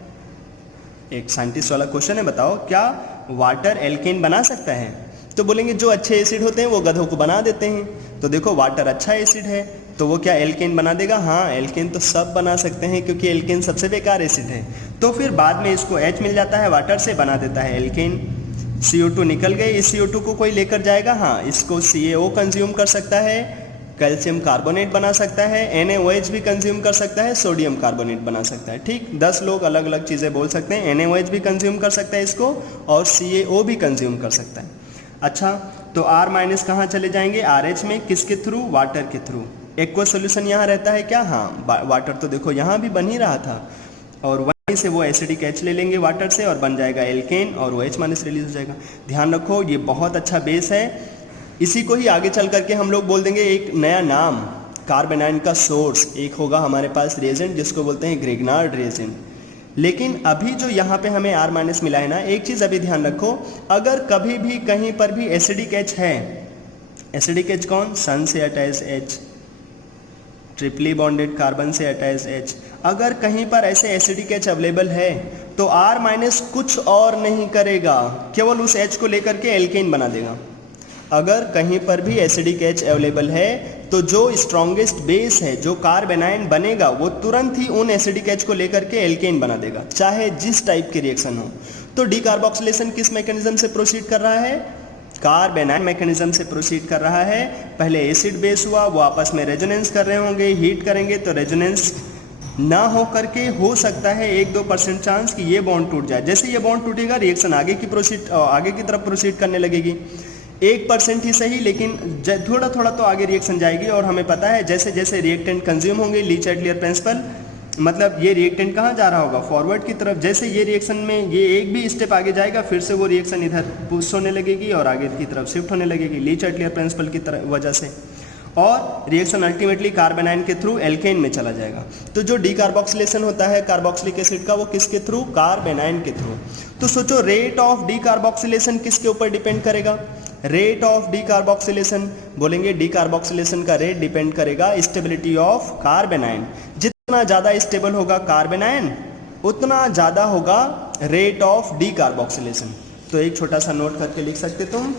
एक साइंटिस्ट वाला क्वेश्चन है, बताओ क्या वाटर एल्केन बना सकता है? तो बोलेंगे जो अच्छे एसिड होते हैं वो गधों को बना देते हैं। तो देखो, वाटर अच्छा एसिड है, तो वो क्या एल्केन बना देगा? हाँ, एल्केन तो सब बना सकते हैं, क्योंकि एल्केन सबसे बेकार एसिड है। तो फिर बाद में इसको H मिल जाता है, वाटर से बना देता है एल्केन। CO2 निकल गए, इस CO2 को कोई लेकर जाएगा? हाँ, इसको CaO कंज्यूम कर सकता है, कैल्शियम कार्बोनेट बना सकता है, NaOH भी कंज्यूम कर सकता है, सोडियम कार्बोनेट बना सकता है। ठीक, 10 लोग अलग अलग चीज़ें बोल सकते हैं। NaOH भी कंज्यूम कर सकता है इसको, और CaO भी कंज्यूम कर सकता है। अच्छा, तो R- कहाँ चले जाएंगे? RH में, किसके थ्रू? वाटर के थ्रू। एक्वा सोल्यूशन यहाँ रहता है क्या? हाँ, वाटर तो देखो यहाँ भी बन ही रहा था, और वहीं से वो एसिडिक H ले लेंगे वाटर से और बन जाएगा एल्केन, और वो H- रिलीज हो जाएगा। ध्यान रखो, ये बहुत अच्छा बेस है। इसी को ही आगे चल करके हम लोग बोल देंगे एक नया नाम, कार्बेनाइन का सोर्स। एक होगा हमारे पास रिएजेंट जिसको बोलते हैं ग्रिग्नार्ड रिएजेंट। लेकिन अभी जो यहाँ पे हमें R- मिला है ना, एक चीज़ अभी ध्यान रखो, अगर कभी भी कहीं पर भी एसिडिक H है, एसिडिक H कौन? सन से अटैच H, ट्रिपली बॉन्डेड कार्बन से अटैच H, अगर कहीं पर ऐसे एसिडिक H अवेलेबल है तो R- कुछ और नहीं करेगा, केवल उस H को लेकर के एल्केन बना देगा। अगर कहीं पर भी एसिडिक H अवेलेबल है तो जो स्ट्रॉन्गेस्ट बेस है, जो कार्बेनाइन बनेगा, वो तुरंत ही उन एसिडिक H को लेकर के एल्केन बना देगा, चाहे जिस टाइप की रिएक्शन हो। तो डीकार्बोक्सिलेशन किस मैकेनिज्म से प्रोसीड कर रहा है? कार्बेनाइन मैकेनिज्म से प्रोसीड कर रहा है। पहले एसिड बेस हुआ, वो आपस में रेजोनेंस कर रहे होंगे, हीट करेंगे तो रेजोनेंस ना हो करके हो सकता है 1-2% चांस कि ये बॉन्ड टूट जाए। जैसे ये बॉन्ड टूटेगा, रिएक्शन आगे की तरफ प्रोसीड करने लगेगी। 1% ही सही, लेकिन थोड़ा थोड़ा तो आगे रिएक्शन जाएगी। और हमें पता है जैसे जैसे रिएक्टेंट कंज्यूम होंगे, ली-चाटलियर प्रिंसिपल, मतलब ये रिएक्टेंट कहाँ जा रहा होगा? फॉरवर्ड की तरफ। जैसे ये रिएक्शन में ये एक भी स्टेप आगे जाएगा, फिर से वो रिएक्शन इधर पुश होने लगेगी और आगे की तरफ शिफ्ट होने लगेगी, ली-चाटलियर प्रिंसिपल की वजह से। और रिएक्शन अल्टीमेटली कार्बेनाइन के थ्रू एल्केन में चला जाएगा। तो जो डीकार्बोक्सिलेशन होता है कार्बोक्सिलिक एसिड का, वो किसके थ्रू? कार्बेनाइन के थ्रू। तो सोचो, रेट ऑफ डीकार्बोक्सिलेशन किसके ऊपर डिपेंड करेगा? रेट ऑफ डीकार्बोक्सिलेशन, बोलेंगे डीकार्बोक्सिलेशन का रेट डिपेंड करेगा स्टेबिलिटी ऑफ कार्बेनाइन। जितना ज़्यादा स्टेबल होगा कार्बेनाइन, उतना ज़्यादा होगा रेट ऑफ डीकार्बोक्सिलेशन। तो एक छोटा सा नोट करके लिख सकते तुम,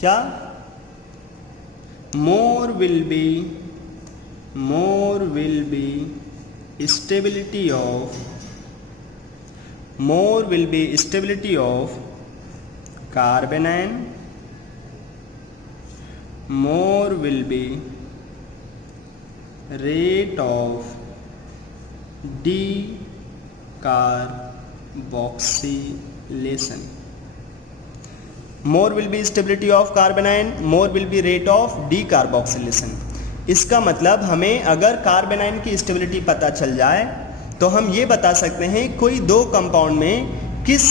क्या? more will be stability of कार्बेनाइन, more will be rate of decarboxylation. More will be stability of कार्बेनाइन, more will be rate of decarboxylation। इसका मतलब हमें अगर कार्बेनाइन की स्टेबिलिटी पता चल जाए तो हम ये बता सकते हैं कोई दो कंपाउंड में किस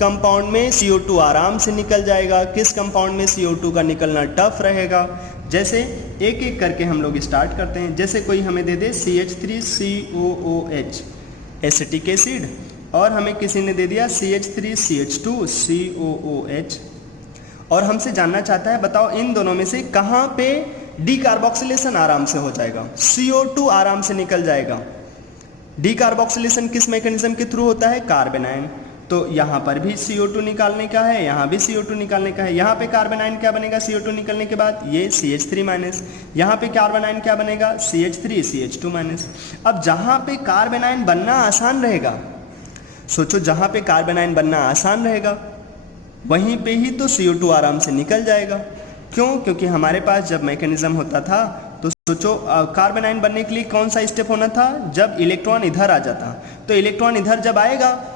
कंपाउंड में CO2 आराम से निकल जाएगा, किस कंपाउंड में CO2 का निकलना टफ रहेगा। जैसे एक एक करके हम लोग स्टार्ट करते हैं। जैसे कोई हमें दे दे CH3COOH एसिटिक एसिड, और हमें किसी ने दे दिया CH3CH2COOH, और हमसे जानना चाहता है बताओ इन दोनों में से कहाँ पे डीकार्बोक्सिलेशन आराम से हो जाएगा, CO2 आराम से निकल जाएगा। डीकार्बोक्सिलेशन किस मैकेनिज्म के थ्रू होता है? कार्बेनाइन। तो यहाँ पर भी CO2 निकालने का है, यहाँ भी CO2 निकालने का है। यहाँ पे कार्बेनाइन क्या बनेगा CO2 निकलने के बाद? ये CH3-। यहाँ पे कार्बेनाइन क्या बनेगा? CH3CH2-। अब जहाँ पे कार्बेनाइन बनना आसान रहेगा, सोचो जहाँ पे कार्बेनाइन बनना आसान रहेगा वहीं पे ही तो CO2 आराम से निकल जाएगा। क्यों? क्योंकि हमारे पास जब मैकेनिज्म होता था तो सोचो कार्बेनाइन बनने के लिए कौन सा स्टेप होना था? जब इलेक्ट्रॉन इधर आ जाता, तो इलेक्ट्रॉन इधर जब आएगा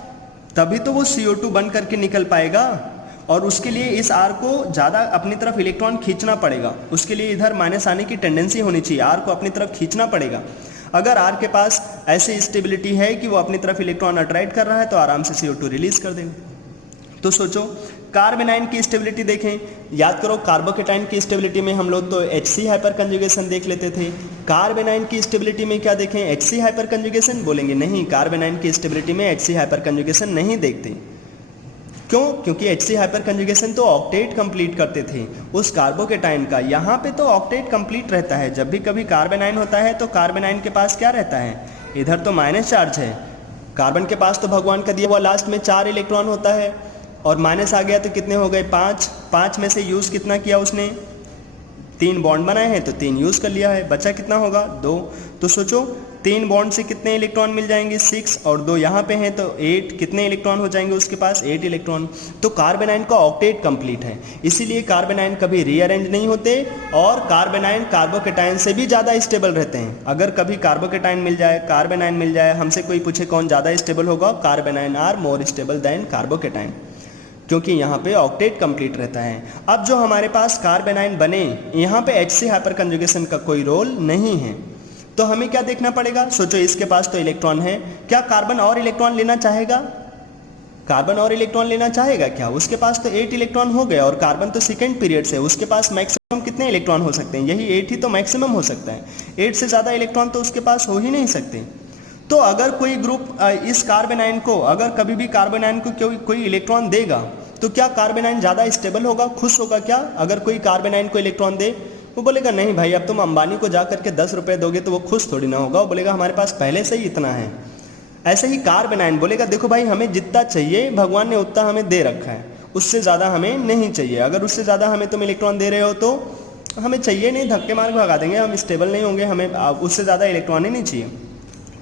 तभी तो वो CO2 बन करके निकल पाएगा। और उसके लिए इस R को ज़्यादा अपनी तरफ इलेक्ट्रॉन खींचना पड़ेगा, उसके लिए इधर माइनस आने की टेंडेंसी होनी चाहिए, R को अपनी तरफ खींचना पड़ेगा। अगर R के पास ऐसी स्टेबिलिटी है कि वो अपनी तरफ इलेक्ट्रॉन अट्रैक्ट कर रहा है तो आराम से CO2 रिलीज कर देगा। तो सोचो कार्बेनाइन की स्टेबिलिटी देखें, याद करो कार्बोकेटाइन की स्टेबिलिटी में हम लोग तो HC हाइपर कंजुगेशन देख लेते थे। कार्बेनाइन की स्टेबिलिटी में क्या देखें, HC हाइपर कंजुगेशन? बोलेंगे नहीं, कार्बेनाइन की स्टेबिलिटी में HC हाइपर कंजुगेशन नहीं देखते। क्यों? क्योंकि HC हाइपर कंजुगेशन तो ऑक्टेट कंप्लीट करते थे उस कार्बोकेटाइन का, यहाँ पे तो ऑक्टेट कंप्लीट रहता है। जब भी कभी कार्बेनाइन होता है तो कार्बेनाइन के पास क्या रहता है, इधर तो माइनस चार्ज है, कार्बन के पास तो भगवान का दिया हुआ लास्ट में 4 इलेक्ट्रॉन होता है, और माइनस आ गया तो कितने हो गए 5। 5 में से यूज़ कितना किया उसने, 3 बॉन्ड बनाए हैं तो 3 यूज़ कर लिया है, बचा कितना होगा 2। तो सोचो 3 बॉन्ड से कितने इलेक्ट्रॉन मिल जाएंगे 6, और 2 यहाँ पे हैं तो 8, कितने इलेक्ट्रॉन हो जाएंगे उसके पास 8 इलेक्ट्रॉन। तो कार्बेनाइन का ऑक्टेट कंप्लीट है, इसीलिए कार्बेनाइन कभी रीअरेंज नहीं होते, और कार्बेनाइन कार्बोकेटाइन से भी ज़्यादा स्टेबल रहते हैं। अगर कभी कार्बोकेटाइन मिल जाए, कार्बेनाइन मिल जाए, हमसे कोई पूछे कौन ज़्यादा स्टेबल होगा, carbanion are more stable than carbocation, क्योंकि यहाँ पे ऑक्टेट कंप्लीट रहता है। अब जो हमारे पास कार्बेनाइन बने, यहाँ पे HC हाइपर कंजुगेशन का कोई रोल नहीं है, तो हमें क्या देखना पड़ेगा। सोचो इसके पास तो इलेक्ट्रॉन है, क्या कार्बन और इलेक्ट्रॉन लेना चाहेगा, कार्बन और इलेक्ट्रॉन लेना चाहेगा क्या? उसके पास तो 8 इलेक्ट्रॉन हो गए, और कार्बन तो सेकेंड पीरियड से, उसके पास मैक्सिमम कितने इलेक्ट्रॉन हो सकते हैं, यही 8 ही तो मैक्सिमम हो सकता है, 8 से ज़्यादा इलेक्ट्रॉन तो उसके पास हो ही नहीं सकते। तो अगर कोई ग्रुप इस कार्बेनाइन को, अगर कभी भी कार्बेनाइन को कोई इलेक्ट्रॉन देगा तो क्या कार्बेनाइन ज़्यादा स्टेबल होगा, खुश होगा क्या? अगर कोई कार्बेनाइन को इलेक्ट्रॉन दे, वो बोलेगा नहीं भाई, अब तुम अंबानी को जा करके 10 रुपये दोगे तो वो खुश थोड़ी ना होगा, वो बोलेगा हमारे पास पहले से ही इतना है। ऐसे ही कार्बेनाइन बोलेगा देखो भाई हमें जितना चाहिए भगवान ने उतना हमें दे रखा है, उससे ज़्यादा हमें नहीं चाहिए। अगर उससे ज़्यादा हमें तुम इलेक्ट्रॉन दे रहे हो तो हमें चाहिए नहीं, धक्के मार के भगा देंगे, हम स्टेबल नहीं होंगे, हमें उससे ज़्यादा इलेक्ट्रॉन ही नहीं चाहिए।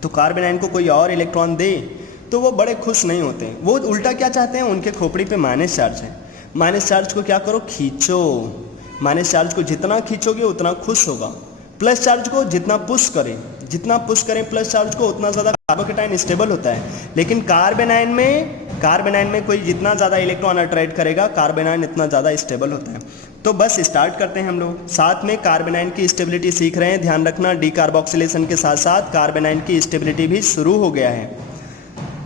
तो कार्बेनाइन को कोई और इलेक्ट्रॉन दे तो वो बड़े खुश नहीं होते, वो उल्टा क्या चाहते हैं, उनके खोपड़ी पे माइनस चार्ज है, माइनस चार्ज को क्या करो, खींचो। माइनस चार्ज को जितना खींचोगे उतना खुश होगा, प्लस चार्ज को जितना पुश करें प्लस चार्ज को, उतना ज़्यादा कार्बोकेटाइन स्टेबल होता है। लेकिन कार्बेनाइन में कोई जितना ज़्यादा इलेक्ट्रॉन अट्रैक्ट करेगा, कार्बेनाइन इतना ज़्यादा स्टेबल होता है। तो बस स्टार्ट करते हैं हम लोग, साथ में कार्बेनाइन की स्टेबिलिटी सीख रहे हैं। ध्यान रखना डीकार्बोक्सिलेशन के साथ साथ कार्बेनाइन की स्टेबिलिटी भी शुरू हो गया है।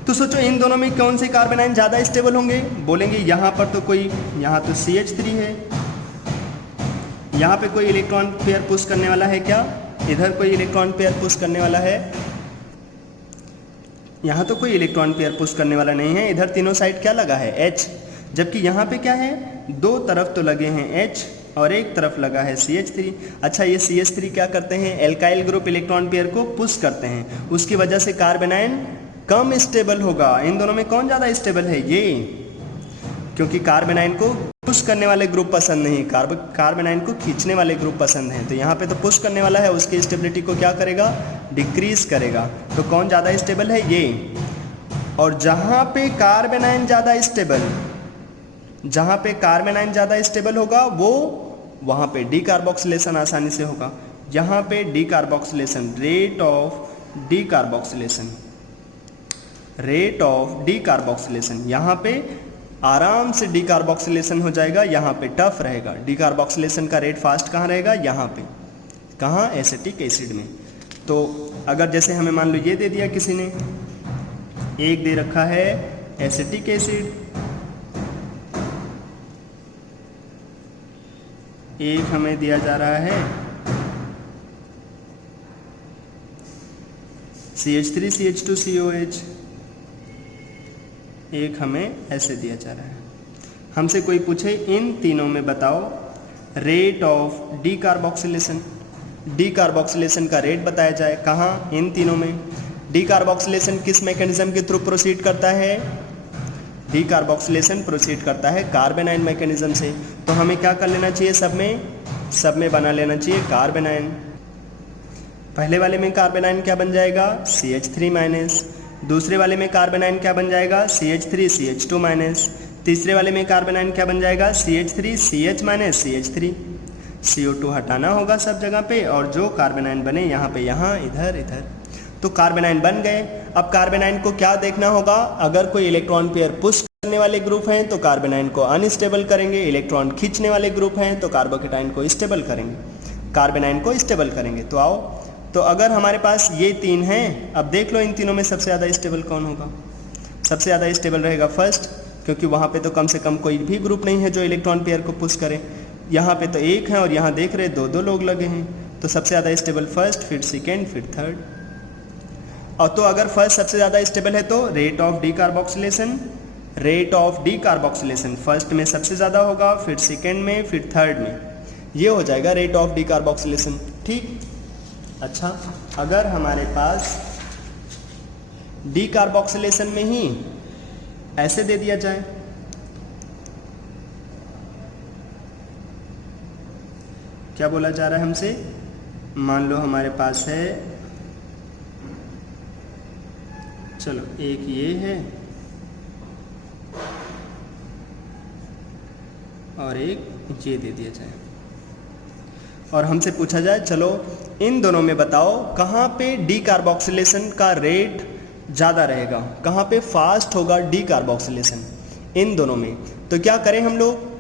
तो सोचो इन दोनों में कौन से कार्बेनाइन ज़्यादा स्टेबल होंगे, बोलेंगे यहाँ पर तो कोई, यहाँ तो CH3 है, यहाँ पे कोई इलेक्ट्रॉन पेयर पुश करने वाला है क्या, इधर कोई इलेक्ट्रॉन पेयर पुश करने वाला है, यहाँ तो कोई इलेक्ट्रॉन पेयर पुश करने वाला नहीं है, इधर तीनों साइड क्या लगा है H, जबकि यहाँ पे क्या है, 2 तरफ तो लगे हैं H और एक तरफ लगा है CH3। अच्छा ये CH3 क्या करते हैं, एल्काइल ग्रुप इलेक्ट्रॉन पेयर को पुश करते हैं, उसकी वजह से कार्बेनाइन कम स्टेबल होगा। इन दोनों में कौन ज़्यादा स्टेबल है, ये, क्योंकि कार्बेनाइन को पुश करने वाले ग्रुप पसंद नहीं, कार्बेनाइन को खींचने वाले ग्रुप पसंद हैं। तो यहाँ पे तो पुश करने वाला है, उसकी स्टेबिलिटी को क्या करेगा, डिक्रीज करेगा। तो कौन ज़्यादा स्टेबल है, ये। और जहाँ पे कार्बेनाइन ज़्यादा स्टेबल होगा वो वहाँ पे डीकार्बोक्सिलेशन आसानी से होगा। यहाँ पे डीकार्बोक्सिलेशन, रेट ऑफ डीकार्बोक्सिलेशन, यहाँ पे आराम से डीकार्बोक्सिलेशन हो जाएगा, यहाँ पे टफ रहेगा। डीकार्बोक्सिलेशन का रेट फास्ट कहाँ रहेगा, यहाँ पे, कहाँ, एसिटिक एसिड में। तो अगर जैसे हमें मान लो ये दे दिया किसी ने, एक दे रखा है एसिटिक एसिड, एक हमें दिया जा रहा है CH3 CH2 COH, एक हमें ऐसे दिया जा रहा है। हमसे कोई पूछे इन तीनों में बताओ रेट ऑफ डीकार्बोक्सिलेशन का रेट बताया जाए, कहाँ, इन तीनों में। डीकार्बोक्सिलेशन किस मैकेनिज्म के थ्रू प्रोसीड करता है, डीकार्बोक्सिलेशन प्रोसीड करता है कार्बेनाइन मैकेनिज्म से। तो हमें क्या कर लेना चाहिए, सब में बना लेना चाहिए कार्बेनाइन। पहले वाले में कार्बेनाइन क्या बन जाएगा, CH3 माइनस, दूसरे वाले में कार्बेनाइन क्या बन जाएगा, CH3 CH2 माइनस, तीसरे वाले में कार्बेनाइन क्या बन जाएगा, CH3 CH minus CH3। CO2 हटाना होगा सब जगह पे, और जो कार्बेनाइन बने यहाँ पे, यहाँ, इधर, तो कार्बन आयन बन गए। अब कार्बन आयन को क्या देखना होगा, अगर कोई इलेक्ट्रॉन पेयर पुश करने वाले ग्रुप हैं तो कार्बन आयन को अनस्टेबल करेंगे, इलेक्ट्रॉन खींचने वाले ग्रुप हैं तो कार्बोकेटाइन को स्टेबल करेंगे, कार्बन आयन को स्टेबल करेंगे। तो आओ, तो अगर हमारे पास ये 3 हैं, अब देख लो इन तीनों में सबसे ज़्यादा स्टेबल कौन होगा। सबसे ज़्यादा स्टेबल रहेगा फर्स्ट, क्योंकि वहाँ पे तो कम से कम कोई भी ग्रुप नहीं है जो इलेक्ट्रॉन पेयर को पुश करे। यहाँ पे तो एक है और यहाँ देख रहे 2-2 लोग लगे हैं, तो सबसे ज़्यादा स्टेबल फर्स्ट, फिर सेकेंड, फिर थर्ड। और तो अगर फर्स्ट सबसे ज़्यादा स्टेबल है तो rate of decarboxylation, rate of decarboxylation first में सबसे ज़्यादा होगा, फिर सेकेंड में, फिर थर्ड में, ये हो जाएगा रेट ऑफ डीकार्बोक्सिलेशन। ठीक। अच्छा, अगर हमारे पास डीकार्बोक्सिलेशन में ही ऐसे दे दिया जाए, क्या बोला जा रहा है हमसे, मान लो हमारे पास है, चलो एक ये है और एक ये दे दिया जाए, और हमसे पूछा जाए चलो इन दोनों में बताओ कहाँ पे डीकार्बोक्सिलेशन का रेट ज़्यादा रहेगा, कहाँ पे फास्ट होगा डीकार्बोक्सिलेशन इन दोनों में। तो क्या करें हम लोग,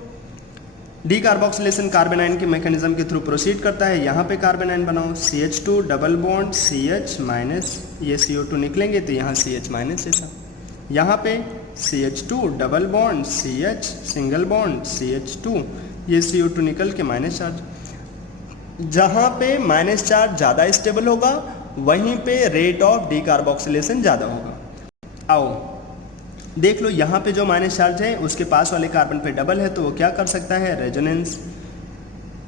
डीकार्बोक्सिलेशन कार्बन आयन के मैकेनिज्म के थ्रू प्रोसीड करता है। यहाँ पे कार्बन आयन बनाओ, CH2 double bond CH minus, ये CO2 निकलेंगे तो यहाँ CH माइनस ऐसा, यहाँ पे CH2 double bond CH single bond CH2, ये CO2 निकल के माइनस चार्ज। जहाँ पे माइनस चार्ज ज़्यादा स्टेबल होगा वहीं पे रेट ऑफ डीकार्बोक्सिलेशन ज़्यादा होगा। आओ देख लो, यहाँ पे जो माइनस चार्ज है उसके पास वाले कार्बन पे डबल है, तो वो क्या कर सकता है, रेजोनेंस।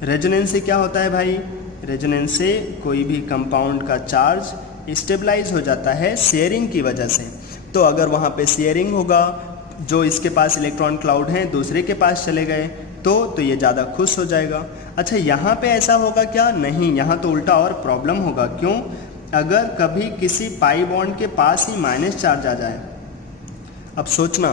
रेजोनेंस से क्या होता है भाई, रेजोनेंस से कोई भी कंपाउंड का चार्ज स्टेबलाइज हो जाता है शेयरिंग की वजह से। तो अगर वहाँ पे शेयरिंग होगा, जो इसके पास इलेक्ट्रॉन क्लाउड हैं दूसरे के पास चले गए तो ये ज़्यादा खुश हो जाएगा। अच्छा, यहाँ पे ऐसा होगा क्या, नहीं, यहाँ तो उल्टा और प्रॉब्लम होगा। क्यों, अगर कभी किसी पाई बॉन्ड के पास ही माइनस चार्ज आ जाए, अब सोचना,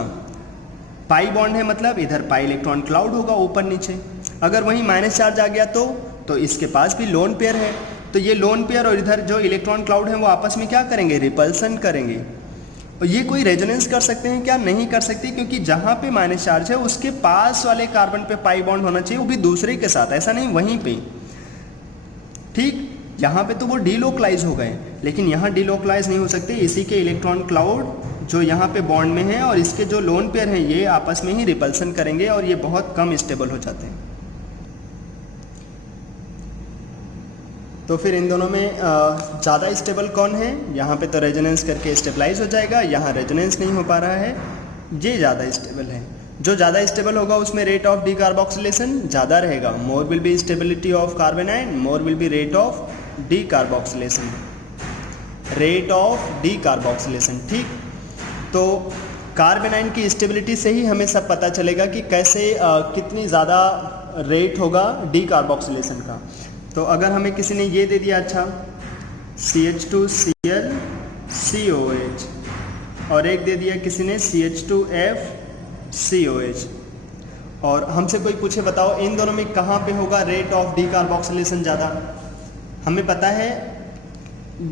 पाई बॉन्ड है मतलब इधर पाई इलेक्ट्रॉन क्लाउड होगा ऊपर नीचे, अगर वहीं माइनस चार्ज आ गया तो इसके पास भी लोन पेयर है, तो ये लोन पेयर और इधर जो इलेक्ट्रॉन क्लाउड है वो आपस में क्या करेंगे, रिपल्सन करेंगे। और ये कोई रेजोनेंस कर सकते हैं क्या, नहीं कर सकते, क्योंकि जहाँ पे माइनस चार्ज है उसके पास वाले कार्बन पे पाई बॉन्ड होना चाहिए, वो भी दूसरे के साथ, ऐसा नहीं वहीं पे। ठीक, यहाँ पे तो वो डीलोकलाइज हो गए, लेकिन यहाँ डीलोकलाइज नहीं हो सकते। इसी के इलेक्ट्रॉन क्लाउड जो यहाँ पे बॉन्ड में है और इसके जो लोन पेयर हैं ये आपस में ही रिपल्सन करेंगे और ये बहुत कम स्टेबल हो जाते हैं। तो फिर इन दोनों में ज़्यादा स्टेबल कौन है, यहाँ पे तो रेजोनेंस करके स्टेबलाइज हो जाएगा, यहाँ रेजोनेंस नहीं हो पा रहा है, ये ज़्यादा स्टेबल है। जो ज़्यादा स्टेबल होगा उसमें रेट ऑफ डीकार्बोक्सिलेशन ज़्यादा रहेगा, more will be stability of carbon ion, more will be rate of decarboxylation, rate of decarboxylation. ठीक, तो कार्बन आयन की स्टेबिलिटी से ही हमें सब पता चलेगा कि कैसे कितनी ज़्यादा रेट होगा डीकार्बोक्सिलेशन का। तो अगर हमें किसी ने ये दे दिया, अच्छा CH2Cl COH, और एक दे दिया किसी ने CH2F COH, और हमसे कोई पूछे बताओ इन दोनों में कहाँ पे होगा रेट ऑफ डीकार्बोक्सिलेशन ज़्यादा। हमें पता है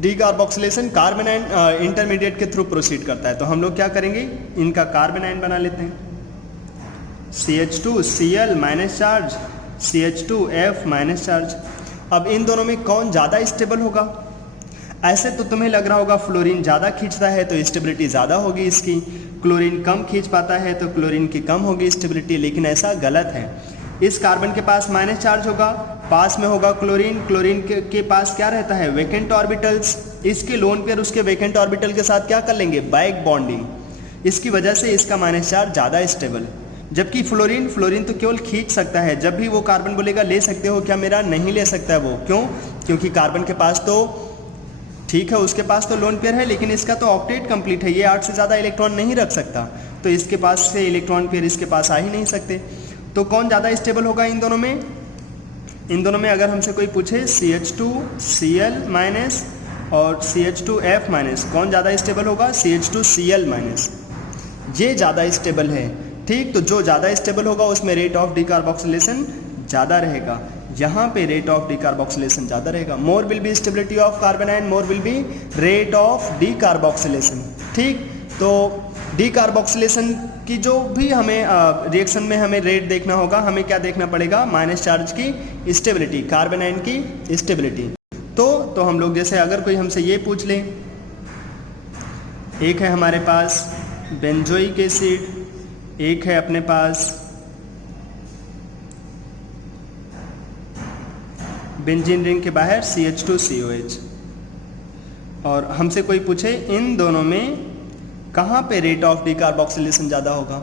डीकार्बोक्सिलेशन कार्बन आयन इंटरमीडिएट के थ्रू प्रोसीड करता है, तो हम लोग क्या करेंगे, इनका कार्बन आयन बना लेते हैं, CH2Cl minus charge, CH2F minus charge. अब इन दोनों में कौन ज़्यादा स्टेबल होगा, ऐसे तो तुम्हें लग रहा होगा फ्लोरीन ज़्यादा खींचता है तो स्टेबिलिटी ज़्यादा होगी इसकी, क्लोरीन कम खींच पाता है तो क्लोरीन की कम होगी स्टेबिलिटी, लेकिन ऐसा गलत है। इस कार्बन के पास माइनस चार्ज होगा, पास में होगा क्लोरीन, क्लोरीन के पास क्या रहता है, वैकेंट ऑर्बिटल्स, इसके लोन पेयर उसके वैकेंट ऑर्बिटल के साथ क्या कर लेंगे, बैक बॉन्डिंग, इसकी वजह से इसका माइनस चार्ज ज़्यादा स्टेबल। जबकि फ्लोरीन तो केवल खींच सकता है, जब भी वो कार्बन बोलेगा ले सकते हो क्या मेरा, नहीं ले सकता है वो, क्यों, क्योंकि कार्बन के पास तो ठीक है उसके पास तो लोन पेयर है, लेकिन इसका तो ऑक्टेट कंप्लीट है, ये 8 से ज़्यादा इलेक्ट्रॉन नहीं रख सकता, तो इसके पास से इलेक्ट्रॉन पेयर इसके पास आ ही नहीं सकते। तो कौन ज़्यादा स्टेबल होगा इन दोनों में, इन दोनों में अगर हमसे कोई पूछे CH2Cl माइनस और CH2F माइनस, कौन ज़्यादा स्टेबल होगा, CH2Cl माइनस, ये ज़्यादा स्टेबल है। ठीक, तो जो ज़्यादा स्टेबल होगा उसमें रेट ऑफ डीकार्बोक्सिलेशन ज़्यादा रहेगा। यहाँ पे रेट ऑफ डीकार्बोक्सिलेशन ज़्यादा रहेगा। More will be stability of carbon ion, more will be rate of decarboxylation. ठीक, तो डीकार्बोक्सिलेशन की जो भी हमें रिएक्शन में हमें रेट देखना होगा, हमें क्या देखना पड़ेगा, माइनस चार्ज की स्टेबिलिटी, कार्बन आयन की स्टेबिलिटी। तो हम लोग जैसे अगर कोई हमसे ये पूछ ले, एक है हमारे पास बेंजोइक एसिड, एक है अपने पास बेंजीन रिंग के बाहर CH2COH, और हमसे कोई पूछे इन दोनों में कहाँ पे रेट ऑफ डीकार्बोक्सिलेशन ज़्यादा होगा।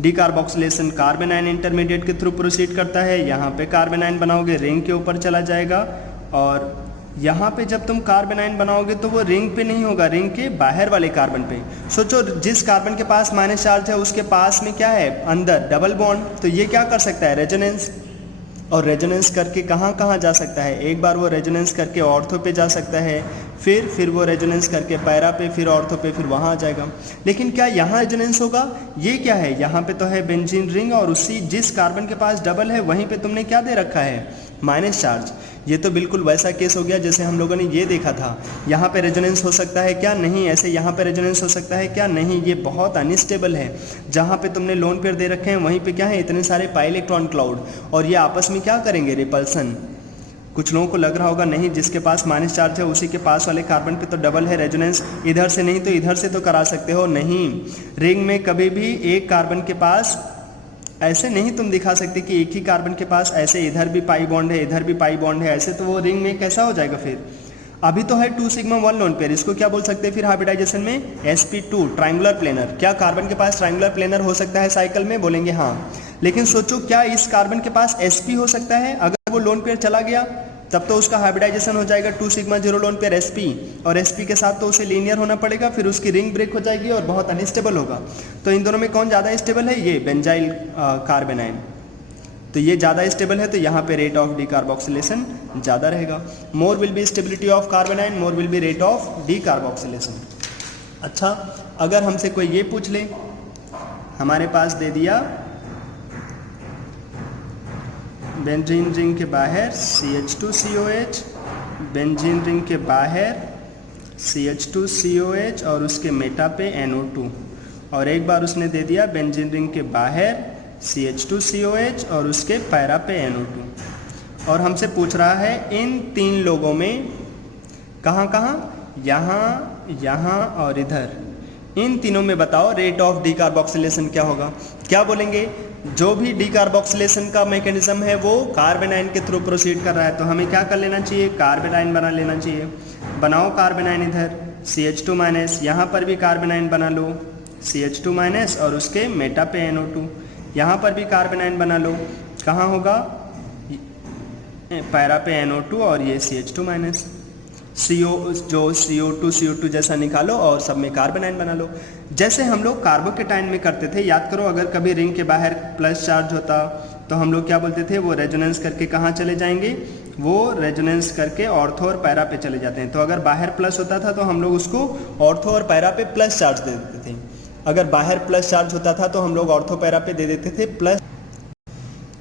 डीकार्बोक्सिलेशन कार्बन आयन इंटरमीडिएट के थ्रू प्रोसीड करता है, यहाँ पे कार्बन आयन बनाओगे रिंग के ऊपर चला जाएगा, और यहाँ पे जब तुम कार्बन आयन बनाओगे तो वो रिंग पे नहीं होगा, रिंग के बाहर वाले कार्बन पे। सोचो जिस कार्बन के पास माइनस चार्ज है उसके पास में क्या है, अंदर डबल बॉन्ड, तो ये क्या कर सकता है, रेजोनेंस, और रेजोनेंस करके कहाँ कहाँ जा सकता है, एक बार वो रेजोनेंस करके ऑर्थो पे जा सकता है, फिर वो रेजोनेंस करके पैरा पे, फिर ऑर्थो पे, फिर वहाँ आ जाएगा। लेकिन क्या यहाँ रेजोनेंस होगा, ये क्या है, यहाँ पे तो है बेंजीन रिंग, और उसी जिस कार्बन के पास डबल है वहीं पे तुमने क्या दे रखा है, माइनस चार्ज। ये तो बिल्कुल वैसा केस हो गया जैसे हम लोगों ने ये देखा था। यहाँ पे रेजोनेंस हो सकता है क्या, नहीं। ऐसे यहाँ पे रेजोनेंस हो सकता है क्या, नहीं। ये बहुत अनस्टेबल है। जहाँ पे तुमने लोन पेयर दे रखे हैं वहीं पे क्या है, इतने सारे पाई इलेक्ट्रॉन क्लाउड, और ये आपस में क्या करेंगे, रिपल्सन। कुछ लोगों को लग रहा होगा नहीं, जिसके पास माइनस चार्ज है उसी के पास वाले कार्बन पे तो डबल है, रेजोनेंस इधर से नहीं तो इधर से तो करा सकते हो। नहीं, रिंग में कभी भी एक कार्बन के पास ऐसे नहीं तुम दिखा सकते कि एक ही कार्बन के पास ऐसे इधर भी पाई बॉन्ड है, इधर भी पाई बॉन्ड है, ऐसे तो वो रिंग में कैसा हो जाएगा फिर। अभी तो है 2 सिग्मा 1 लोन पेयर, इसको क्या बोल सकते हैं फिर हाइब्रिडाइजेशन में, sp2 ट्रायंगुलर प्लेनर। क्या कार्बन के पास ट्रायंगुलर प्लेनर हो सकता है साइकिल में, बोलेंगे हाँ। लेकिन सोचो क्या इस कार्बन के पास sp हो सकता है, अगर वो लोन पेयर चला गया तब तो उसका हाइब्रिडाइजेशन हो जाएगा 2 सिग्मा 0 लोन पेयर sp, और sp के साथ तो उसे लीनियर होना पड़ेगा, फिर उसकी रिंग ब्रेक हो जाएगी और बहुत अनस्टेबल होगा। तो इन दोनों में कौन ज़्यादा स्टेबल है, ये बेंजाइल कार्बन आयन। तो ये ज़्यादा स्टेबल है, तो यहाँ पे रेट ऑफ डीकार्बोक्सिलेशन ज़्यादा रहेगा। More will be stability of carbon ion, more will be rate of decarboxylation. अच्छा, अगर हमसे कोई ये पूछ ले, हमारे पास दे दिया बेंजीन रिंग के बाहर CH2COH, बेंजीन रिंग के बाहर CH2COH और उसके मेटा पे NO2, और एक बार उसने दे दिया बेंजीन रिंग के बाहर CH2COH और उसके पैरा पे NO2, और हमसे पूछ रहा है इन 3 लोगों में कहाँ कहाँ, यहाँ, यहाँ और इधर, इन तीनों में बताओ रेट ऑफ डीकार्बोक्सिलेशन क्या होगा। क्या बोलेंगे, जो भी डीकार्बोक्सिलेशन का मैकेनिज्म है वो कार्बन आयन के थ्रू प्रोसीड कर रहा है, तो हमें क्या कर लेना चाहिए, कार्बन आयन बना लेना चाहिए। बनाओ कार्बन आयन इधर CH2 माइनस, यहाँ पर भी कार्बन आयन बना लो CH2 माइनस और उसके मेटा पे NO2, यहाँ पर भी कार्बन आयन बना लो, कहाँ होगा, पैरा पे NO2 और ये CH2 माइनस, जो CO2 जैसा निकालो और सब में कार्बन आयन बना लो। जैसे हम लोग कार्बोकेटाइन में करते थे, याद करो, अगर कभी रिंग के बाहर प्लस चार्ज होता तो हम लोग क्या बोलते थे, वो रेजोनेंस करके कहाँ चले जाएंगे, वो रेजोनेंस करके ऑर्थो और पैरा पे चले जाते हैं। तो अगर बाहर प्लस होता था तो हम लोग उसको ऑर्थो और पैरा पे प्लस चार्ज दे देते थे। अगर बाहर प्लस चार्ज होता था तो हम लोग ऑर्थो पैरा पे दे देते थे प्लस।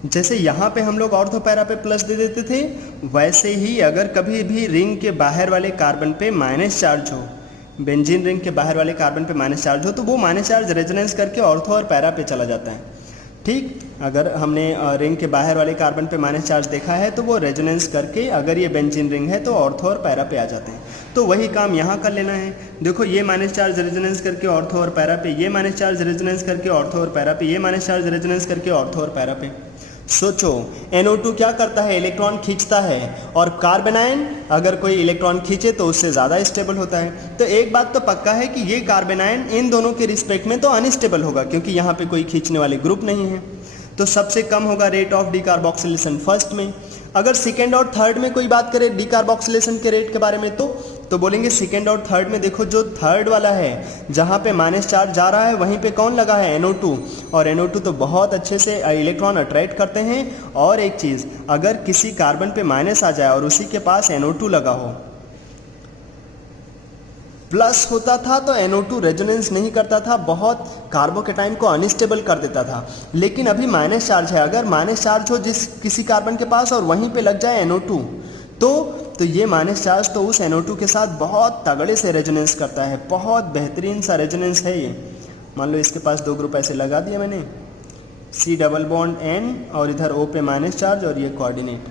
जैसे यहाँ पे हम लोग ऑर्थो पैरा पे प्लस दे देते थे, वैसे ही अगर कभी भी रिंग के बाहर वाले कार्बन पे माइनस चार्ज हो, बेंजीन रिंग के बाहर वाले कार्बन पे माइनस चार्ज हो, तो वो माइनस चार्ज रेजोनेंस करके ऑर्थो और पैरा पे चला जाता है। ठीक, अगर हमने रिंग के बाहर वाले कार्बन पे माइनस चार्ज देखा है तो वो रेजोनेंस करके, अगर ये बेंजीन रिंग है तो ऑर्थो और पैरा पे आ जाते हैं। तो वही काम यहाँ कर लेना है। देखो, ये माइनस चार्ज रेजोनेंस करके ऑर्थो और पैरा पे, ये माइनस चार्ज रेजोनेंस करके ऑर्थो और पैरा पे, ये माइनस चार्ज रेजोनेंस करके ऑर्थो और पैरा पे। सोचो, NO2 क्या करता है, इलेक्ट्रॉन खींचता है, और कार्बन आयन अगर कोई इलेक्ट्रॉन खींचे तो उससे ज़्यादा स्टेबल होता है। तो एक बात तो पक्का है कि ये कार्बन आयन इन दोनों के रिस्पेक्ट में तो अनस्टेबल होगा, क्योंकि यहाँ पे कोई खींचने वाले ग्रुप नहीं है। तो सबसे कम होगा रेट ऑफ डीकार्बोक्सिलेशन फर्स्ट में। अगर सेकेंड और थर्ड में कोई बात करें डीकार्बोक्सिलेशन के रेट के बारे में, तो बोलेंगे सेकेंड और थर्ड में देखो, जो थर्ड वाला है जहाँ पे माइनस चार्ज जा रहा है वहीं पे कौन लगा है, NO2, और NO2 तो बहुत अच्छे से इलेक्ट्रॉन अट्रैक्ट करते हैं। और एक चीज़, अगर किसी कार्बन पे माइनस आ जाए और उसी के पास NO2 लगा हो, प्लस होता था तो NO2 रेजोनेंस नहीं करता था, बहुत कार्बोकेटाइन को अनस्टेबल कर देता था। लेकिन अभी माइनस चार्ज है, अगर माइनस चार्ज हो जिस किसी कार्बन के पास और वहीं पे लग जाए NO2 तो ये माइनस चार्ज तो उस NO2 के साथ बहुत तगड़े से रेजोनेंस करता है, बहुत बेहतरीन सा रेजोनेंस है ये। मान लो इसके पास 2 ग्रुप ऐसे लगा दिए मैंने, C डबल बॉन्ड N और इधर O पे माइनस चार्ज और ये कोऑर्डिनेट,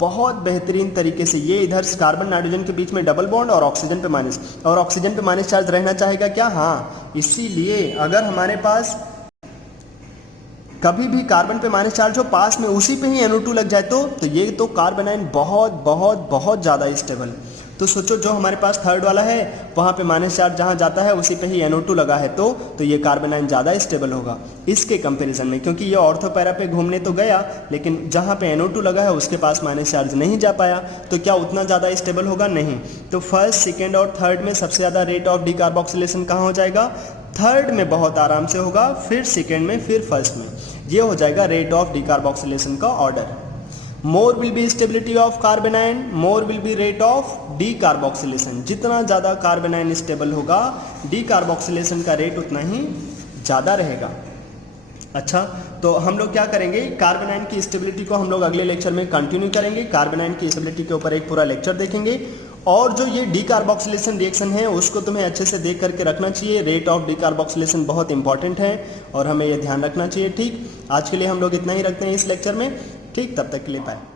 बहुत बेहतरीन तरीके से ये इधर कार्बन नाइट्रोजन के बीच में डबल बॉन्ड और ऑक्सीजन पे माइनस, और ऑक्सीजन पे माइनस चार्ज रहना चाहेगा क्या? हाँ, इसीलिए अगर हमारे पास कभी भी कार्बन पे माइनस चार्ज हो, पास में उसी पे ही NO2 लग जाए तो ये तो कार्बन आयन बहुत बहुत बहुत ज़्यादा स्टेबल। तो सोचो जो हमारे पास थर्ड वाला है वहाँ पे माइनस चार्ज जहाँ जाता है उसी पे ही NO2 लगा है तो ये कार्बन आयन ज़्यादा स्टेबल होगा इसके कंपैरिजन में, क्योंकि ये ऑर्थो पैरा पे घूमने तो गया लेकिन जहाँ पे NO2 लगा है उसके पास माइनस चार्ज नहीं जा पाया, तो क्या उतना ज़्यादा स्टेबल होगा? नहीं। तो फर्स्ट, सेकेंड और थर्ड में सबसे ज़्यादा रेट ऑफ डिकार्बोक्सिलेशन कहाँ हो जाएगा? थर्ड में बहुत आराम से होगा, फिर सेकेंड में, फिर फर्स्ट में। ये हो जाएगा रेट ऑफ डिकार्बोक्सिलेशन का order. More will be stability of carbon ion, more will be rate of decarboxylation. जितना ज़्यादा कार्बन आयन स्टेबल होगा डीकार्बोक्सिलेशन का रेट उतना ही ज़्यादा रहेगा। अच्छा, तो हम लोग क्या करेंगे, कार्बन आयन की स्टेबिलिटी को हम लोग अगले लेक्चर में कंटिन्यू करेंगे। कार्बन आयन की स्टेबिलिटी के ऊपर एक पूरा लेक्चर देखेंगे, और जो ये डीकार्बोक्सिलेशन रिएक्शन है उसको तुम्हें अच्छे से देख करके रखना चाहिए। रेट ऑफ डीकार्बोक्सिलेशन बहुत इंपॉर्टेंट है और हमें ये ध्यान रखना चाहिए। ठीक, आज के लिए हम लोग इतना ही रखते हैं इस लेक्चर में। ठीक, तब तक के लिए बाय।